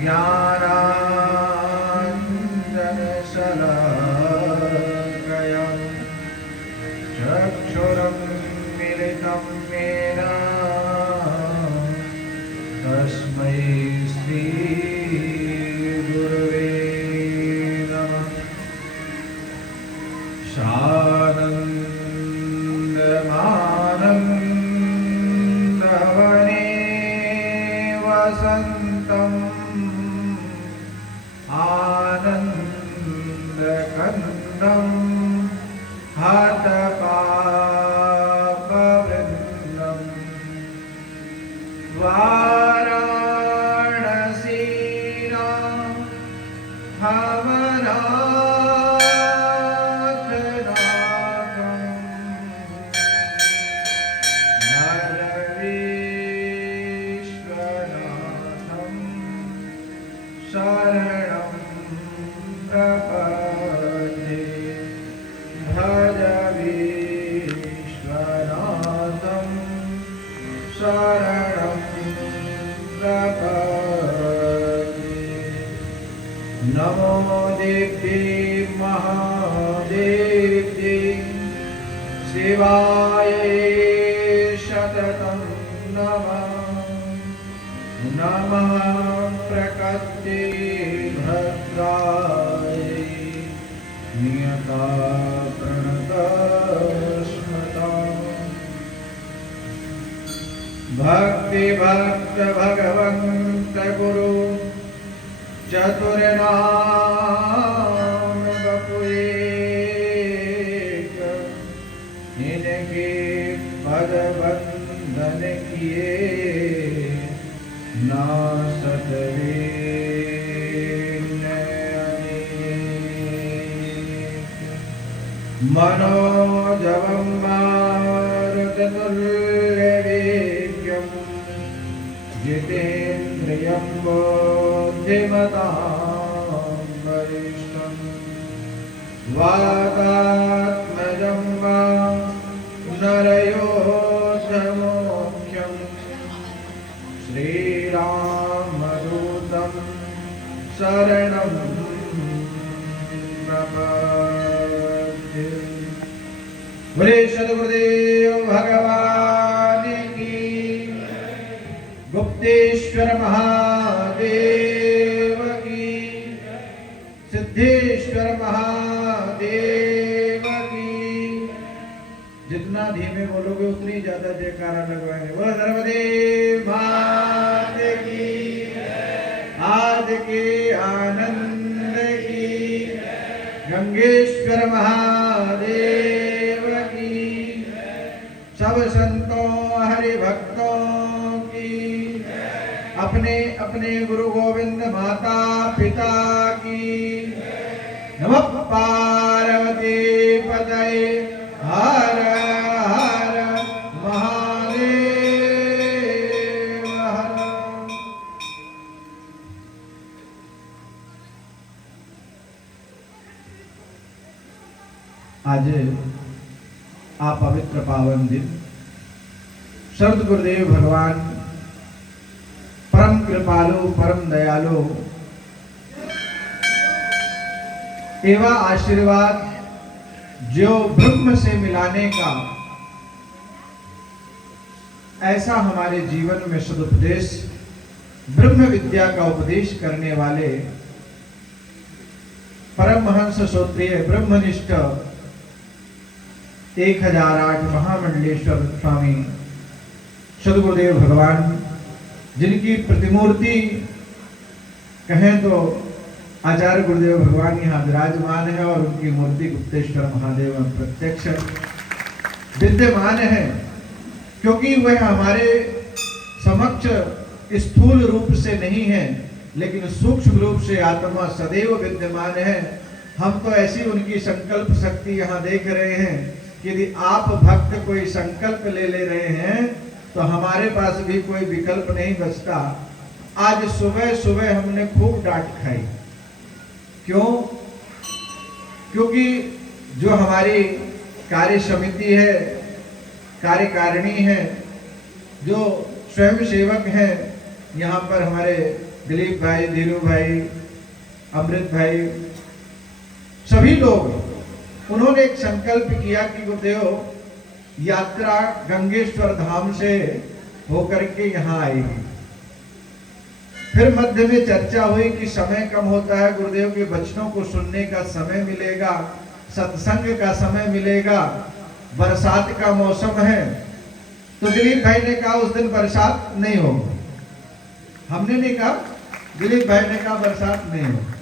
ज्ञानाञ्जनशलाकया पद बंधन किए ना सतवे मनोजवं मारुततुल्यवेग्यं जितेन्द्रियं बोधिमतां वरिष्ठं वातात्मजं वा शरणं बोले सदगुरुदेव भगवान की गुप्तेश्वर महादेव की सिद्धेश्वर महादेव की जितना धीमे बोलोगे उतनी ज़्यादा जयकारा लगवाएँगे बोलो सर्वदेव के आनंद की। गंगेश्वर महादेव की। सब संतों हरि भक्तों की। अपने अपने गुरु गोविंद माता पिता की। नमः पार्वती पतये। पवित्र पावन दिन। शरद गुरुदेव भगवान, परम कृपालु, परम दयालु। एवं आशीर्वाद जो ब्रह्म से मिलाने का, ऐसा हमारे जीवन में सदुपदेश ब्रह्म विद्या का उपदेश करने वाले परम महंस श्रोत्रिय, ब्रह्मनिष्ठ एक हज़ार आठ महामंडलेश्वर स्वामी। सदगुरुदेव भगवान, जिनकी प्रतिमूर्ति कहें तो आचार्य गुरुदेव भगवान यहाँ विराजमान है और उनकी मूर्ति गुप्तेश्वर महादेव प्रत्यक्ष विद्यमान है, क्योंकि वह हमारे समक्ष स्थूल रूप से नहीं है, लेकिन सूक्ष्म रूप से आत्मा सदैव विद्यमान है। हम तो ऐसी उनकी संकल्प शक्ति यहाँ देख रहे हैं। यदि आप भक्त कोई संकल्प ले ले रहे हैं तो हमारे पास भी कोई विकल्प नहीं बचता। आज सुबह सुबह हमने खूब डांट खाई। क्यों? क्योंकि जो हमारी कार्य समिति है कार्यकारिणी है, जो स्वयं सेवक हैं, यहाँ पर हमारे दिलीप भाई धीरू भाई, अमृत भाई, सभी लोग उन्होंने एक संकल्प किया कि गुरुदेव यात्रा गंगेश्वर धाम से होकर के यहाँ आएगी फिर मध्य में चर्चा हुई कि समय कम होता है, गुरुदेव के वचनों को सुनने का समय मिलेगा, सत्संग का समय मिलेगा, बरसात का मौसम है। तो दिलीप भाई ने कहा, उस दिन बरसात नहीं होगी। हमने नहीं कहा, दिलीप भाई ने कहा, बरसात नहीं होगी।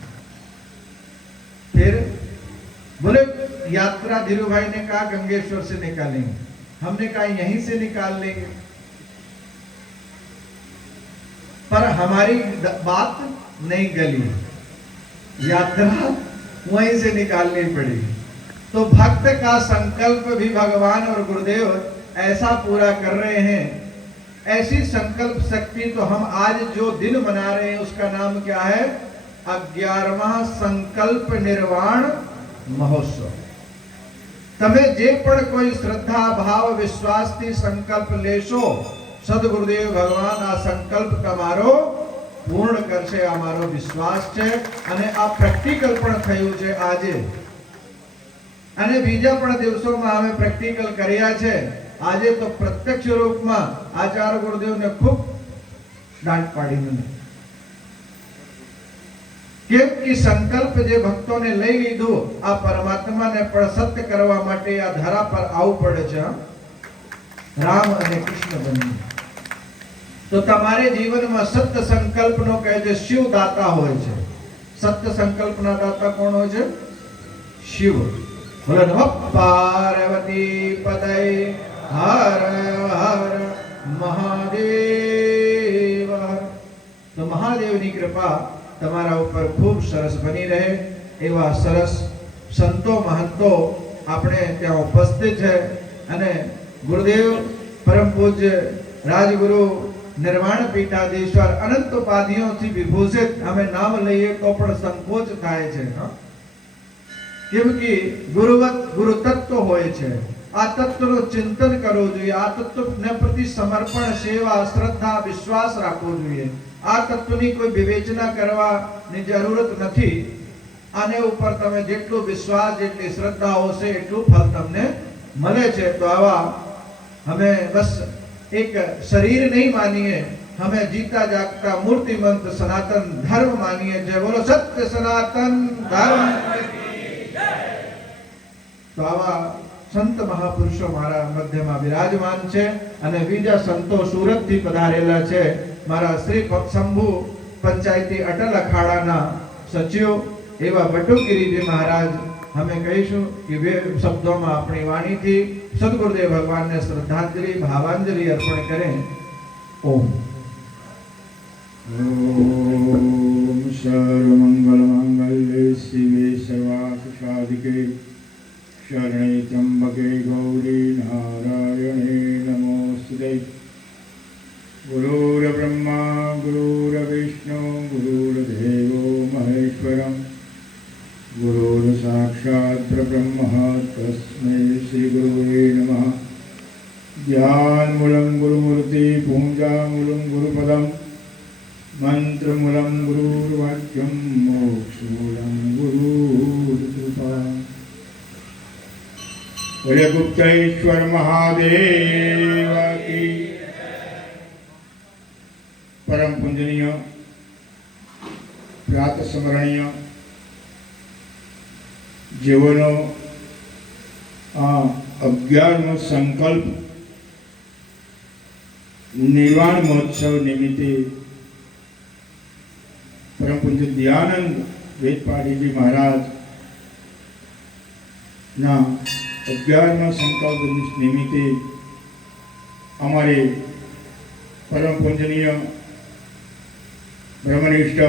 फिर बोले यात्रा धीरू भाई ने कहा, गंगेश्वर से निकालेंगे। हमने कहा, यहीं से निकाल लेंगे। पर हमारी बात नहीं गली। यात्रा वहीं से निकालनी पड़ी। तो भक्त का संकल्प भी भगवान और गुरुदेव ऐसा पूरा कर रहे हैं। ऐसी संकल्प शक्ति तो हम आज जो दिन मना रहे हैं, उसका नाम क्या है? अग्यारहवा संकल्प निर्वाण महोत्सव। તમે જે પણ કોઈ શ્રદ્ધા, ભાવ, વિશ્વાસથી સંકલ્પ લેશો, સદગુરુદેવ ભગવાન આ સંકલ્પ તમારો પૂર્ણ કરશે, આ મારો વિશ્વાસ છે અને આ પ્રેક્ટિકલ પણ થયું છે આજે. અને બીજા પણ દિવસોમાં અમે પ્રેક્ટિકલ કર્યા છે. આજે તો પ્રત્યક્ષ રૂપમાં આચાર્ય ગુરુદેવને ખૂબ દાંટ પાડી મને કેમ કે સંકલ્પ જે ભક્તોને લઈ લીધો, આ પરમાત્માને પણ સત્ય કરવા માટે આ ધરા પર આવવું પડે છે રામ અને કૃષ્ણ બંને. તો તમારે જીવનમાં સત્ય સંકલ્પનો કહે છે, શિવ દાતા હોય છે. સત્ય સંકલ્પના દાતા કોણ હોય છે? શિવ. બોલો પાર્વતી પદય, હર હર મહાદેવ. તો મહાદેવની કૃપા તમારા ઉપર ખૂબ સરસ બની રહે એવા સરસ સંતો, મહંતો આપણે ત્યાં ઉપસ્થિત છે અને ગુરુદેવ પરમ પૂજ્ય રાજગુરુ નિર્વાણ પીઠાધીશ્વર અનંત ઉપાધિઓથી વિભૂષિત અમે નામ લઈએ તો પણ સંકોચ થાય છે કેમ કે ગુરુવત ગુરુ તત્વ હોય છે. આ તત્વનું ચિંતન કરવું જોઈએ. આ તત્વને પ્રતિ સમર્પણ, સેવા, શ્રદ્ધા, વિશ્વાસ રાખવો જોઈએ. આ તત્વની કોઈ વિવેચના કરવાની જરૂરત નથી. આને ઉપર તમે જેટલો વિશ્વાસ, જેટલી શ્રદ્ધા હશે, એટલું ફળ તમને મળે છે. તો આવા અમે બસ એક શરીર નહીં માનીએ, અમે જીતા જાગતા મૂર્તિમંત સનાતન ધર્મ માનીએ છીએ. બોલો, સત્ય સનાતન ધર્મ તો આવા સંત મહાપુરુષો મારા મધ્યમાં બિરાજમાન છે અને બીજા સંતો સુરતથી પધારેલા છે. મારા શ્રી શંભુ પંચાયતી અટલ અખાડાના સચિવ એવા બટુગીરીજી મહારાજ અમે કહીશું કે બે શબ્દોમાં આપણી વાણીથી સદગુરુદેવ ભગવાનને શ્રદ્ધાંજલિ ભાવાંજલિ અર્પણ કરે ઓમ સર્વમંગલમંગલ્ય શિવે સર્વાકુશાદિકે શરણે ત્રંબકે ગૌરી નારાયણે નમોસ્તુ गुरुर्ब्रह्मा गुरुर्विष्णु गुरुर्देवो महेश्वरम्। गुरुर्साक्षात् परब्रह्म तस्मै श्रीगुरुवे नमः। नमः ध्यानमूलं गुरुमूर्ति पूजामूलं गुरुपदं मन्त्रमूलं गुरुर्वाक्यं मोक्षमूलं गुरुकृपा बोले गुप्तेश्वर महादेव પરમ પૂજનીય પ્રાત સ્મરણીય જેઓનો આ અગિયારમો સંકલ્પ નિર્વાણ મહોત્સવ નિમિત્તે પરમ પૂજ્ય દયાનંદ વેદપાટીજી મહારાજ ના અગિયારમા સંકલ્પ દિવસ નિમિત્તે અમારે પરમ પૂજનીય બ્રહ્મનિષ્ઠ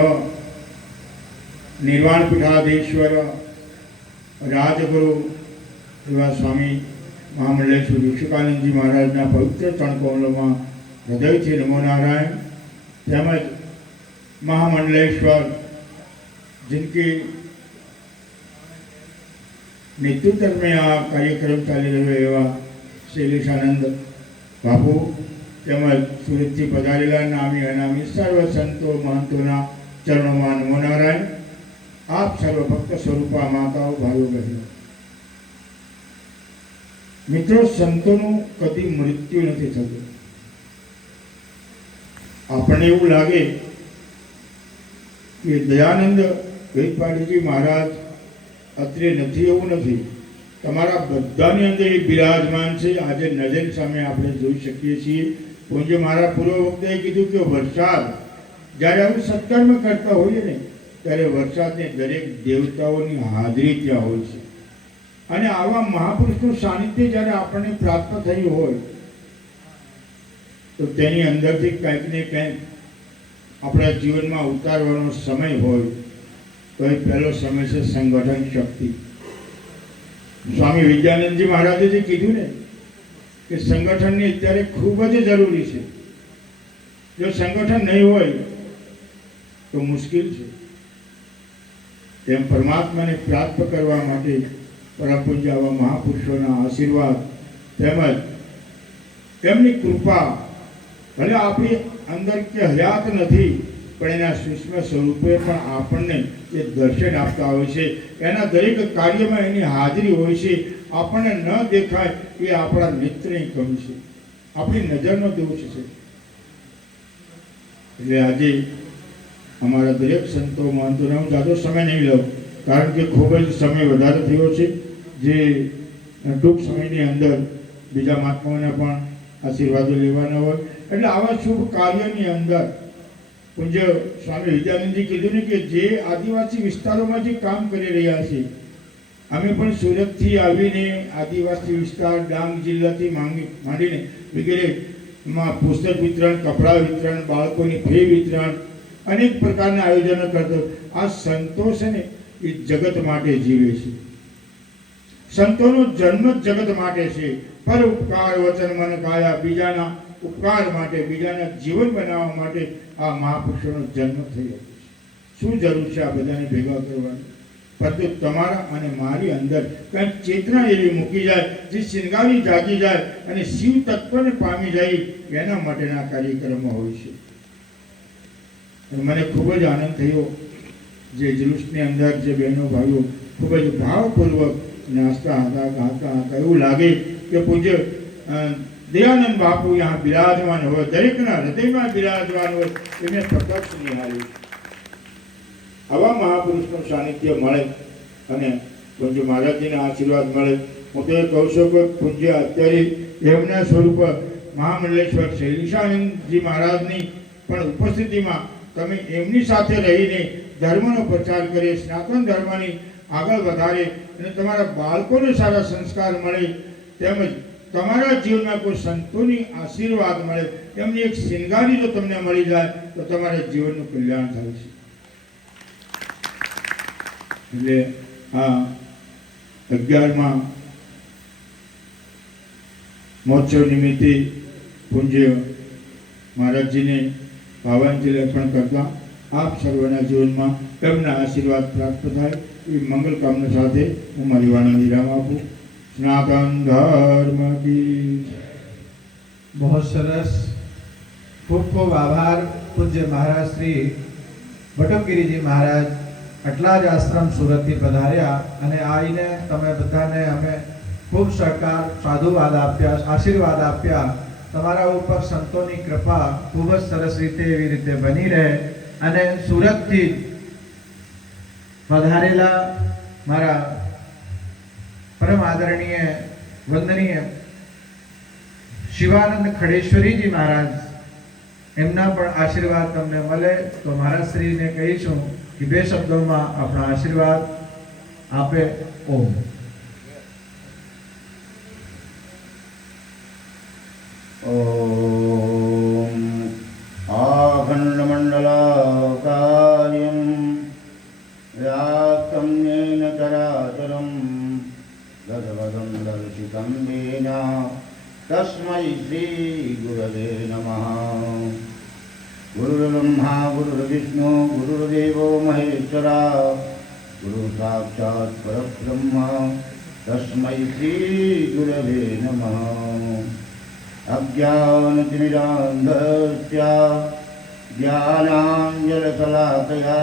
નિર્વાણ પીઠાધીશ્વર રાજગુરુ એવા સ્વામી મહામંડલેશ્વર વિશ્વકાનંદજી મહારાજના પવિત્ર ચણકોમલોમાં હૃદયથી નમો નારાયણ તેમજ મહામંડલેશ્વર जिनके नेतृत्व में આ કાર્યક્રમ ચાલી રહ્યો એવા શૈલેષાનંદ બાપુ તેમજ સુરતથી પધારેલા નામી અનામી સર્વ સંતો મહંતોના ચરણોમાં નમો નારાયણ. આપ સર્વ ભક્ત સ્વરૂપા માતાઓ ભાઈઓ બહેનો. મિત્રો, સંતોનું કદી મૃત્યુ નથી થતું આપણને એવું લાગે કે દયાનંદ વેદપાટીજી મહારાજ અત્રે નથી એવું નથી. તમારા બધાની અંદર એ બિરાજમાન છે. આજે નજર સામે આપણે જોઈ શકીએ છીએ. પૂજ્ય મારા પૂર્વ વખતે કીધું કે વરસાદ, જ્યારે આપણે સત્કર્મ કરતા હોઈએ ને, ત્યારે વરસાદને દરેક દેવતાઓની હાજરી ત્યાં હોય છે. અને આવા મહાપુરુષનું સાનિધ્ય જ્યારે આપણને પ્રાપ્ત થયું હોય, તો તેની અંદરથી કંઈક ને કંઈક આપણા જીવનમાં ઉતારવાનો સમય હોય, તો એ પહેલો સમય છે સંગઠન શક્તિ. સ્વામી વિદ્યાનંદજી મહારાજે જે કીધું ને કે સંગઠનની અત્યારે ખૂબ જ જરૂરી છે. જો સંગઠન નહીં હોય, તો મુશ્કેલ છે. તેમ પરમાત્માને પ્રાપ્ત કરવા માટે પરમ આવા મહાપુરુષોના આશીર્વાદ તેમજ તેમની કૃપા ભલે આપણી અંદર કે હયાત નથી, પણ એના સૂક્ષ્મ સ્વરૂપે પણ આપણને એ દર્શન આપતા હોય છે. એના દરેક કાર્યમાં એની હાજરી હોય છે. આપણને ન દેખાય એ આપણા નેત્રની કમી છે. આપણી નજરનો દોષ છે. એટલે આજે અમારા દરેક સંતો મહંતોને હું જાદો સમય નહીં લઉં, કારણ કે ખૂબ જ સમય વધારે થયો છે. જે ટૂંક સમયની અંદર બીજા મહાત્માઓને પણ આશીર્વાદો લેવાના હોય. એટલે આવા શુભ કાર્યની અંદર પૂજ્ય સ્વામી વિદ્યાનંદજી કીધું ને કે જે આદિવાસી વિસ્તારોમાં જે કામ કરી રહ્યા છે અમે પણ સુરતથી આવીને આદિવાસી વિસ્તાર, ડાંગ જિલ્લાથી માંગી માંડીને વગેરેમાં પુસ્તક વિતરણ, કપડાં વિતરણ, બાળકોની ફી વિતરણ, અનેક પ્રકારના આયોજનો કરતો આ સંતો છે ને એ જગત માટે જીવે છે. સંતોનો જન્મ જ જગત માટે છે. પર ઉપકાર વચન મન કાયા, બીજાના ઉપકાર માટે, બીજાના જીવન બનાવવા માટે આ મહાપુરુષોનો જન્મ થયો. શું જરૂર છે આ બધાને ભેગા કરવાની? પરંતુ તમારા અને મારી અંદર કંઈક ચેતના એવી મૂકી જાય, જે શિંગારી જાગી જાય અને શિવ તત્વને પામી જાય, એના માટેના કાર્યક્રમો હોય છે. મને ખૂબ જ આનંદ થયો જે જુલુસની અંદર જે બહેનો ભાઈઓ ખૂબ જ ભાવપૂર્વક નાચતા હતા, ગાતા હતા. એવું લાગે કે પૂજ્ય દયાનંદ બાપુ यहाँ બિરાજમાન હોય, દરેકના હૃદયમાં બિરાજમાન હોય એને પ્રત્યક્ષ નિહાળ્યું આવા મહાપુરુષનું સાનિધ્ય મળે અને પૂજ્ય મહારાજજીના આશીર્વાદ મળે. હું તો એ કહું છું કે પૂજ્ય અત્યારે એમના સ્વરૂપ મહામંડલેશ્વર શૈલેષાનંદજી મહારાજની પણ ઉપસ્થિતિમાં તમે એમની સાથે રહીને ધર્મનો પ્રચાર કરીએ સનાતન ધર્મની આગળ વધારે અને તમારા બાળકોને સારા સંસ્કાર મળે તેમજ તમારા જીવનમાં કોઈ સંતોની આશીર્વાદ મળે, એમની એક શિંગારી જો તમને મળી જાય તો તમારા જીવનનું કલ્યાણ થાય છે. એટલે આ અગિયારમાં મહોત્સવ નિમિત્તે પૂજ્ય મહારાજજીને ભાવાંજલિ અર્પણ કરતા આપ સર્વના જીવનમાં એમના આશીર્વાદ પ્રાપ્ત થાય એ મંગલ કામના સાથે હું મારી વાણા વિરામ આપું. સ્નાતન ધર્મ બહુ સરસ. ખૂબ ખૂબ આભાર પૂજ્ય મહારાજ શ્રી ભટમગીરીજી મહારાજ. આટલા જ આશ્રમ સુરતથી પધાર્યા અને આવીને તમે બધાને અમે ખૂબ સહકાર, સાધુવાદ આપ્યા, આશીર્વાદ આપ્યા. તમારા ઉપર સંતોની કૃપા ખૂબ જ સરસ રીતે એવી રીતે બની રહે અને સુરતથી પધારેલા મારા પરમ આદરણીય, વંદનીય શિવાનંદ ખડેશ્વરીજી મહારાજ, એમના પણ આશીર્વાદ તમને મળે તો મહારાજશ્રીને કહીશું કે બે શબ્દોમાં આપણા આશીર્વાદ આપે ઓમ ॐ आखण्डमण्डलाकार्यं व्याप्तं येन चराचरं गदवदं दर्शितं येन तस्मै श्रीगुरवे नमः गुरुर्ब्रह्मा गुरुर्विष्णु गुरुर्देवो महेश्वरा गुरुसाक्षात् परब्रह्म तस्मै श्रीगुरवे नमः। अज्ञानतिमिरान्धस्य ज्ञानाञ्जलकलाकया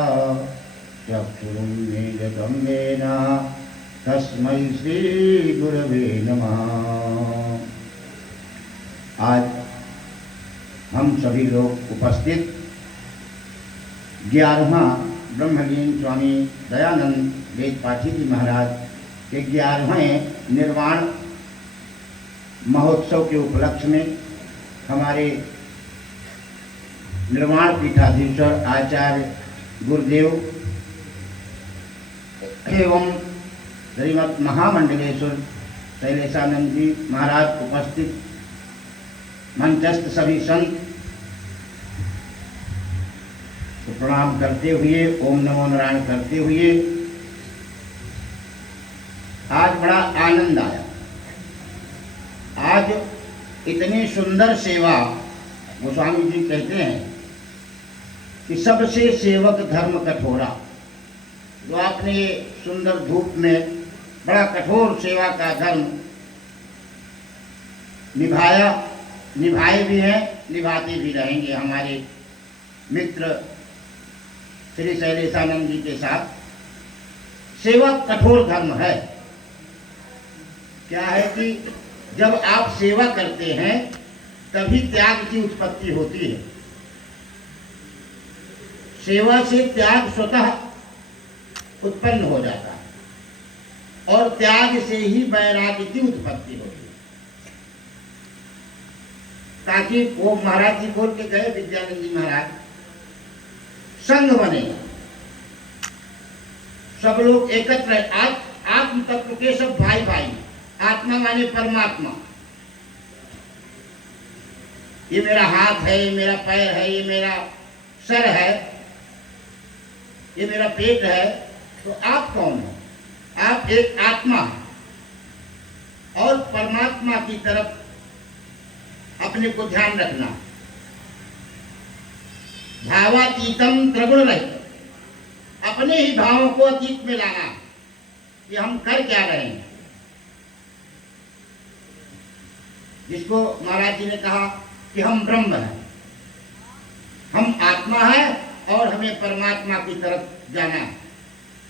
येन तस्मै श्रीगुरवे नमः। आज हम सभी लोग उपस्थित। ग्यारहवा ब्रह्मलीन स्वामी दयानंद वेद पाठी जी महाराज के ग्यारहवें निर्वाण महोत्सव के उपलक्ष्य में हमारे निर्माण पीठाधीश्वर आचार्य गुरुदेव एवं श्रीमद महामंडलेश्वर शैलेशानंद जी महाराज उपस्थित। मंचस्थ सभी संत को प्रणाम करते हुए, ओम नमो नारायण करते हुए, आज बड़ा आनंद आया। आज इतनी सुंदर सेवा, गोस्वामी जी कहते हैं कि सबसे सेवक धर्म कठोरा, जो आपने सुंदर धूप में बड़ा कठोर सेवा का धर्म निभाया, निभाए भी हैं, निभाते भी रहेंगे हमारे मित्र श्री शैलेशानंद जी के साथ। सेवा कठोर धर्म है। क्या है कि जब आप सेवा करते हैं, तभी त्याग की उत्पत्ति होती है। सेवा से त्याग स्वतः उत्पन्न हो जाता है और त्याग से ही वैराग्य की उत्पत्ति होती है। ताकि वो महाराज जी बोल के गए, विद्यानंद जी महाराज संघ बनेगा सब लोग एकत्र आज आत्म तत्व के सब भाई भाई आत्मा माने परमात्मा। ये मेरा हाथ है, ये मेरा पैर है, ये मेरा सर है, ये मेरा पेट है तो आप कौन हो? आप एक आत्मा और परमात्मा की तरफ़ अपने को ध्यान रखना। भावातीतम त्रिगुण रहित अपने ही भावों को अतीत में लाना कि हम कर क्या रहे हैं? जिसको महाराज जी ने कहा कि हम ब्रह्म हैं। हम आत्मा है और हमें परमात्मा की तरफ़ जाना है।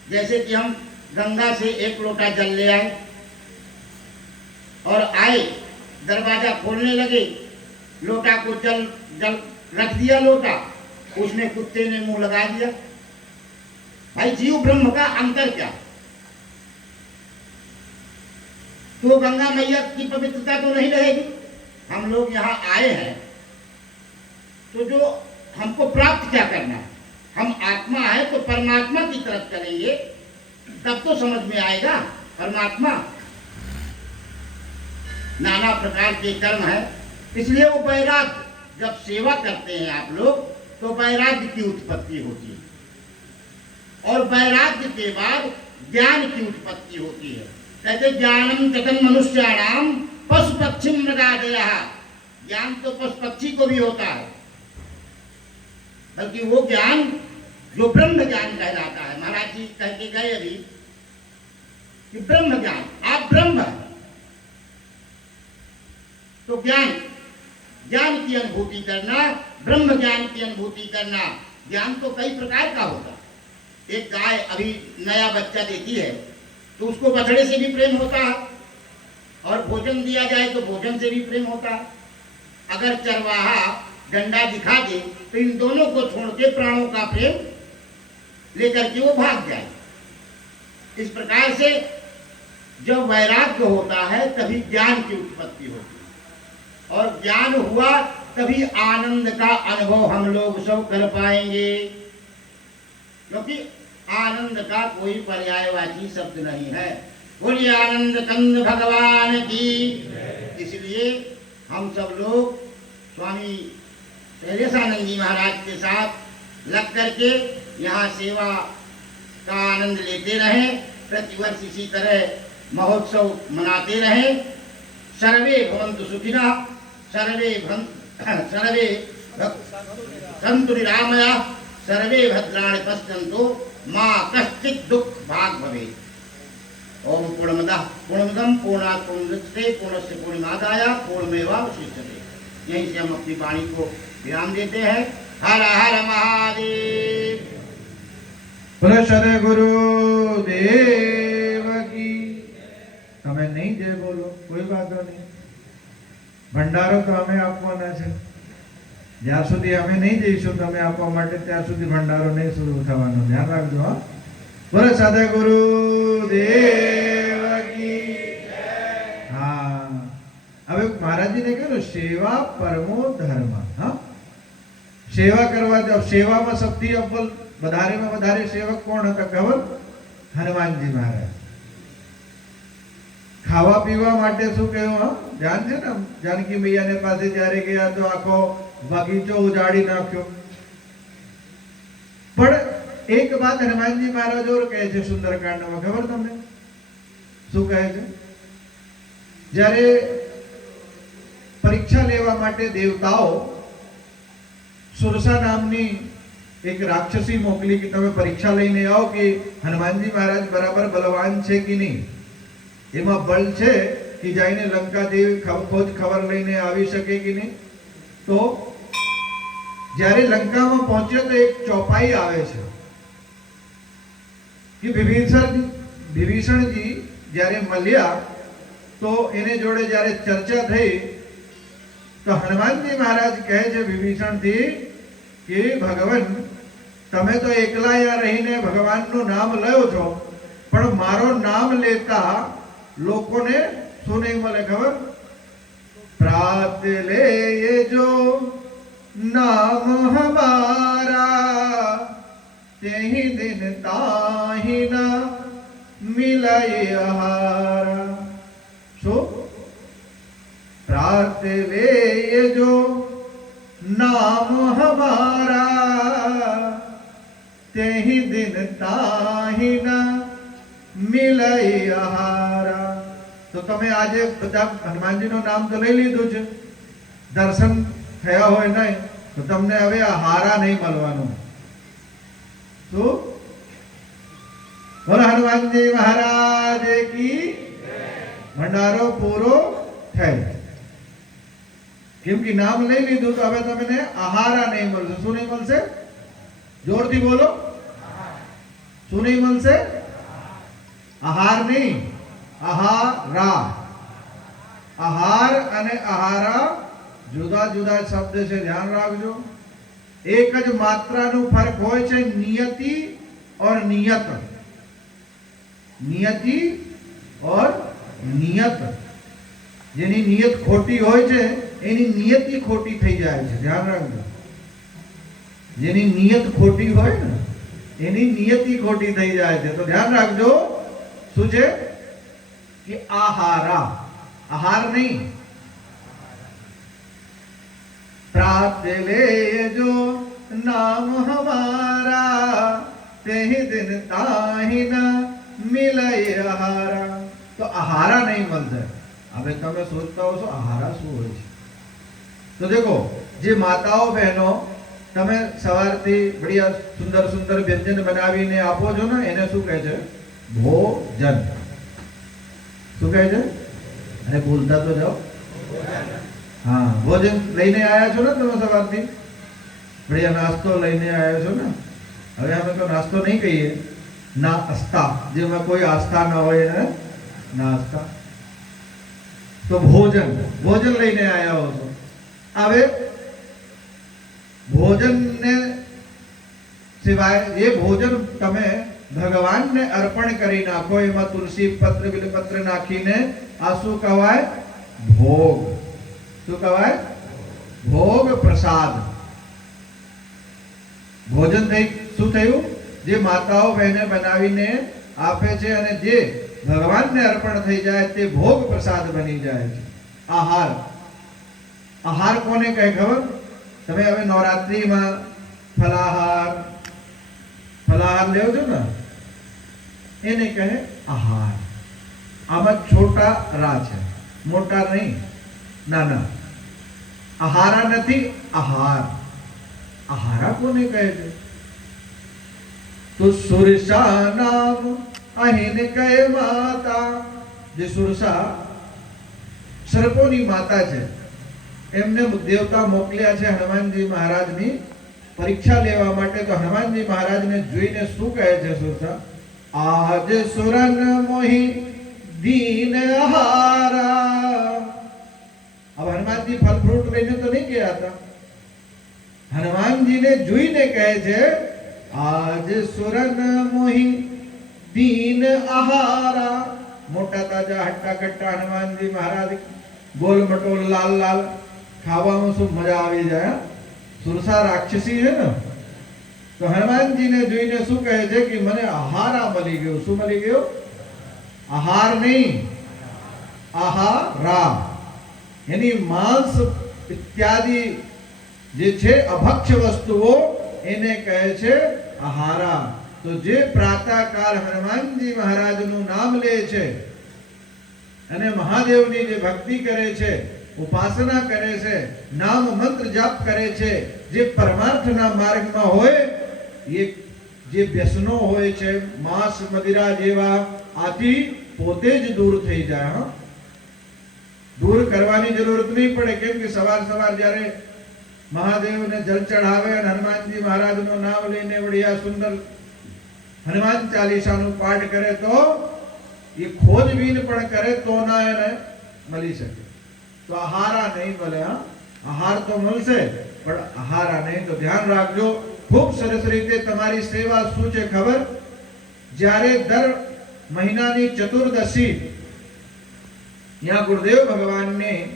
जैसे कि हम गंगा से एक लोटा जल ले आए और आए, दरवाज़ा खोलने लगे, लोटा को जल जल, रख दिया लोटा। उसमें कुत्ते ने मुँह लगा दिया। भाई, जीव ब्रह्म का अंतर क्या? तो गंगा मैया की पवित्रता तो नहीं रहेगी। हम लोग यहाँ आए हैं। तो जो हमको प्राप्त क्या करना है? हम आत्मा है तो परमात्मा की तरफ़ चलेंगे। तब तो समझ में आएगा, परमात्मा। नाना प्रकार के कर्म है। इसलिए वो वैराग्य जब सेवा करते हैं आप लोग तो वैराग्य की उत्पत्ति होती है। और वैराग्य के बाद ज्ञान की उत्पत्ति होती है। कहते ज्ञानम कथन मनुष्याणाम पशु पक्षी मृगादया। ज्ञान तो पशु पक्षी को भी होता है। बल्कि वो ज्ञान जो ब्रह्म ज्ञान कहलाता है। महाराज जी कह के गए अभी कि ब्रह्म ज्ञान, आप ब्रह्म तो ज्ञान ज्ञान की अनुभूति करना, ब्रह्म ज्ञान की अनुभूति करना, ज्ञान तो कई प्रकार का होता एक गाय अभी नया बच्चा देती है तो उसको बछड़े से भी प्रेम होता है, और भोजन दिया जाए तो भोजन से भी प्रेम होता है। अगर चरवाहा डंडा दिखा दे तो इन दोनों को छोड़ के प्राणों का प्रेम लेकर के वो भाग जाए। इस प्रकार से जब वैराग्य होता है, तभी ज्ञान की उत्पत्ति होती है। और ज्ञान हुआ, तभी आनंद का अनुभव हम लोग सब कर पाएँगे। क्योंकि आनंद का कोई पर्यायवाची शब्द नहीं है। बोलिए, आनंद कंद भगवान की। इसलिए हम सब लोग स्वामी शैलेशानंद जी महाराज के साथ लग करके यहाँ सेवा का आनंद लेते रहें, प्रतिवर्ष इसी तरह महोत्सव मनाते रहें। सर्वे भवन्तु सुखिनः। सर्वे सर्वे सन्तु सर्वे भद्राणि पश्यन्तु, मा कश्चित् दुःख भाग भवेत्। ओम पूर्णमद पूर्णमदम पूर्णा पूर्णमृत्ते पूर्ण से पूर्णमादाय पूर्णमेवावशिष्यते यहीं से हम अपनी वाणी को विराम देते हैं। हर हर महादेव। प्रसर गुरु देव की। हमें नहीं दे बोलो, कोई बात नहीं। ભંડારો તો અમે આપવાના છે. જ્યાં સુધી અમે નહીં જઈશું, તમે આપવા માટે ત્યાં સુધી ભંડારો નહીં શરૂ થવાનો. ધ્યાન રાખજો, હા. પ્રસદ ગુરુ, દેવ હા. હવે મહારાજજીને કહ્યું સેવા પરમો ધર્મ, હા. સેવા કરવા જાવ સેવામાં સૌથી અવ્વલ વધારેમાં વધારે સેવક કોણ હતા, ખબર? હનુમાનજી મહારાજ. ખાવા પીવા માટે શું કહ્યું ધ્યાન છે ને? જાનકી મૈયાને પાસે જ્યારે ગયા તો આખો બગીચો ઉજાડી નાખ્યો. પણ એક વાત હનુમાનજી મહારાજ ઓર કહે છે સુંદરકાંડમાં, ખબર તમને? શું કહે છે? જ્યારે પરીક્ષા લેવા માટે દેવતાઓ સુરસા નામની એક રાક્ષસી મોકલી કે તમે પરીક્ષા લઈને આવો કે હનુમાનજી મહારાજ બરાબર બલવાન છે કે નહીં? એમાં બળ છે કે જઈને લંકાદેવી ખોજ ખબર લઈને આવી શકે કે નહીં? તો જ્યારે લંકામાં પહોંચ્યો તો એક ચોપાઈ આવે છે. કે વિભીષણ વિભીષણજી જ્યારે મળ્યા તો એને જોડે જ્યારે ચર્ચા થઈ તો હનુમાનજી મહારાજ કહે છે વિભીષણથી કે ભગવાન, તમે તો એકલા અહીંયા રહીને ભગવાનનું નામ લયો છો, પણ મારો નામ લેતા લોકોને શું નહીં મળે ખબર પ્રાત લે ये जो नाम हमारा तेहि दिन ताहि न मिलय आहारा શું प्रात ले ये जो नाम हमारा तेहि दिन ताहि न मिलय आहारा તો તમે આજે બધા હનુમાનજીનું નામ તો લઈ લીધું છે દર્શન થયા હોય નહીં તો તમને હવે આ હારા નહીં મળવાનું શું બોલો હનુમાનજી મહારાજ કી ભંડારો પૂરો થાય કેમ કે નામ લઈ લીધું તો હવે તમને આહારા નહીં મળશે શું નહીં મળશે જોરથી બોલો શું નહીં મળશે આહાર નહીં आहारा आहार अने आहारा जुदा जुदा शब्द से ध्यान रखो एक ज मात्रा नु फ़र्क हो नियति और नियत। नियति और नियत। जेनी नियत खोटी हो એની નિયતિ ખોટી થઈ જાય છે ધ્યાન રાખજો જેની નિયત ખોટી હોય ને એની નિયતિ ખોટી થઈ જાય છે તો ધ્યાન રાખજો શું છે કે આહારા આહાર નહીં प्राप्त ले जो नाम हमारा तेहि दिन ताहि न मिलय आहारा તો આહારા નહીં મળશે હવે તમે સોચતા હશો આહારા શું હોય છે તો દેખો જે માતાઓ બહેનો તમે સવારથી બઢિયા સુંદર સુંદર વ્યંજન બનાવીને આપો છો ને એને શું કહે છે ભોજન तो कह जाए अरे बोलता तो जाओ हाँ भोजन लेने आया छो ना तुम्हें सवार थी बढ़िया नाश्तो लेने आया छो ना अरे हमें तो नाश्तो नहीं कहिए ना आस्था जिनमें कोई आस्था ना हो नाश्ता तो भोजन भोजन लेने आया हो तो अबे भोजन ने सिवाय ये भोजन तमें ભગવાનને અર્પણ કરી નાખો, એમાં તુલસી પત્ર, બિલપત્ર નાખીને આ શું કહેવાય? ભોગ. શું કહેવાય? ભોગ પ્રસાદ. ભોજન થઈ, શું થયું? જે માતાઓ બહેને બનાવીને આપે છે અને જે ભગવાનને અર્પણ થઈ જાય તે ભોગ પ્રસાદ બની જાય છે. આહાર. આહાર કોને કહે ખબર? તમે હવે નવરાત્રિમાં ફલાહાર ફલાહાર લેવો છો ને, એને કહે આહાર. આમાં છોટા રા છે, મોટા નહીં, નાના. આહારા નથી, આહાર. આહારા કોને કહે છે? તો સુરસા નામ અહીને કહે માતા. જે સુરસા સર્પોની માતા છે, એમને દેવતા મોકલ્યા છે હનુમાનજી મહારાજની. પરીક્ષા લેવા માટે તો હનુમાનજી મહારાજને જોઈને શું કહે છે સુરતા? આજ સુરન મોહી દીન હારા. હવે હનુમાનજી ફલ ફ્રૂટ લઈને તો નહીં ગયા હતા. હનુમાનજીને જોઈને કહે છે, આજ સુરન મોહી દીન આહારા મોટા તાજા હટ્ટા કટ્ટા હનુમાનજી મહારાજ ગોલ મટોલ લાલ લાલ ખાવામાં શું મજા આવી જાય? સુરસા રાક્ષસી છે ને, તો હનુમાનજીને જોઈને શું કહે છે કે મને આહારા મળી ગયો. શું મળી ગયો? આહાર નહીં આહારા એની માંસ ઇત્યાદિ જે છે, અભક્ષ્ય વસ્તુઓ, એને કહે છે આહારા તો જે પ્રાતાકાળ હનુમાનજી મહારાજનું નામ લે છે, અને મહાદેવની જે ભક્તિ કરે છે ઉપાસના કરે છે નામ મંત્ર જાપ કરે છે જે પરમાર્થના માર્ગમાં હોય એ જે વ્યસનો હોય છે માંસ મદિરા જેવા આથી પોતે જ દૂર થઈ જાય હા દૂર કરવાની જરૂરત નહીં પડે કેમ કે સવાર સવાર જ્યારે મહાદેવને જલ ચઢાવે અને હનુમાનજી મહારાજનું નામ લઈને વળિયા સુંદર હનુમાન ચાલીસાનું પાઠ કરે તો એ ખોજબીન પણ કરે તો ના એને મળી શકે તો આહારા નહીં ભલે, હા? આહાર તો મળશે, પણ આહારા નહીં, તો ધ્યાન રાખજો. ખૂબ સરસ રીતે તમારી સેવા શું છે ખબર? જ્યારે દર મહિનાની ચતુર્દશી ત્યાં ગુરુદેવ ભગવાનને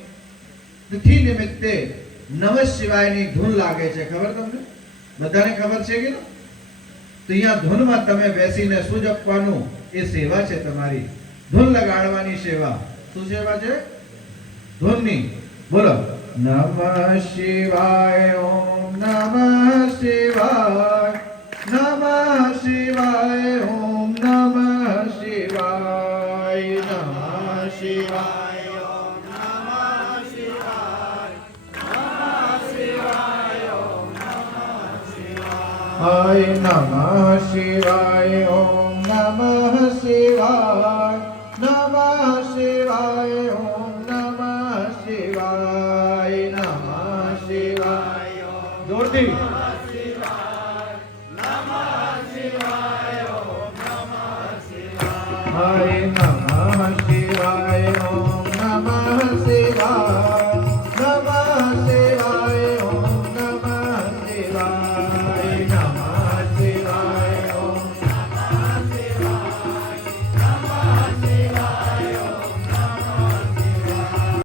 તિથિ નિમિત્તે નમ શિવાયની ધૂન લાગે છે, ખબર તમને? બધાને ખબર છે કે તો અહીંયા ધૂનમાં તમે બેસીને શું જપવાનું? એ સેવા છે તમારી. ધૂન લગાડવાની સેવા. શું સેવા છે? ધૂનની બોલો. નમઃ શિવાય ઓમ નમઃ શિવાય નમઃ શિવાય ઓમ નમઃ શિવાય નમઃ શિવાય. હાય નમઃ શિવાય ઓમ